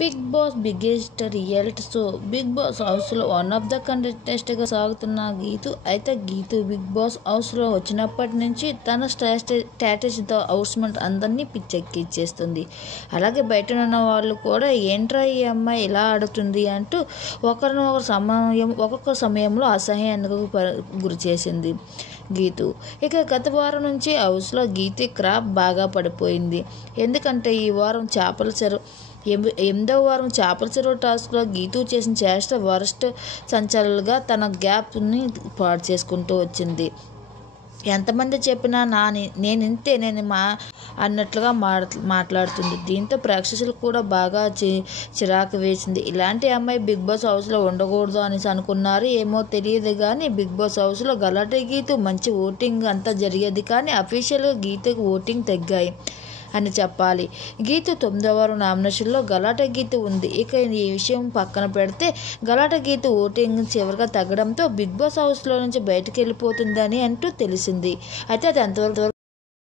Big Boss biggest reality show Bigg Boss హౌస్లో one of the కంటెస్టెంట్గా సాగుతున్న గీతు. అయితే గీతు బిగ్ బాస్ హౌస్లో వచ్చినప్పటి నుంచి తన స్ట్రాటజీతో హౌస్మేట్ అందరినీ పిచ్చెక్కిచ్చేస్తుంది. అలాగే బయట ఉన్న వాళ్ళు కూడా ఏంట్రా ఈ అమ్మాయి ఇలా ఆడుతుంది అంటూ ఒక్కొక్క సమయంలో అసహ్యానికి గురి చేసింది గీతు. ఇక గత వారం నుంచి హౌస్లో గీతు క్రాప్ బాగా పడిపోయింది. ఎందుకంటే ఈ వారం 8వ వారం చేపల చెరువు టాస్క్లో గీతు చేసిన చేష్ట వరస్ట్ సంచలనగా తన గ్యాప్ని పాడు చేసుకుంటూ వచ్చింది. ఎంతమంది చెప్పినా నేనింతే అన్నట్లుగా మాట్లాడుతుంది. దీంతో ప్రేక్షకులకు కూడా బాగా చిరాకు వేసింది. ఇలాంటి అమ్మాయి బిగ్ బాస్ హౌస్లో ఉండకూడదు అని అనుకున్నారు ఏమో తెలియదు కానీ బిగ్ బాస్ హౌస్లో గలాటే గీతు మంచి ఓటింగ్ అంతా జరిగేది. కానీ అఫీషియల్గా గీతకు ఓటింగ్ తగ్గాయి అని చెప్పాలి. గీతు 9వ వారం నామినేషన్లో గలాటా గీతు ఉంది. ఇక ఈ విషయం పక్కన పెడితే గలాటా గీతు ఓటింగ్ చివరిగా తగ్గడంతో బిగ్ బాస్ హౌస్లో నుంచి బయటకు వెళ్ళిపోతుందని అంటూ తెలిసింది. అయితే అది అంతవరకు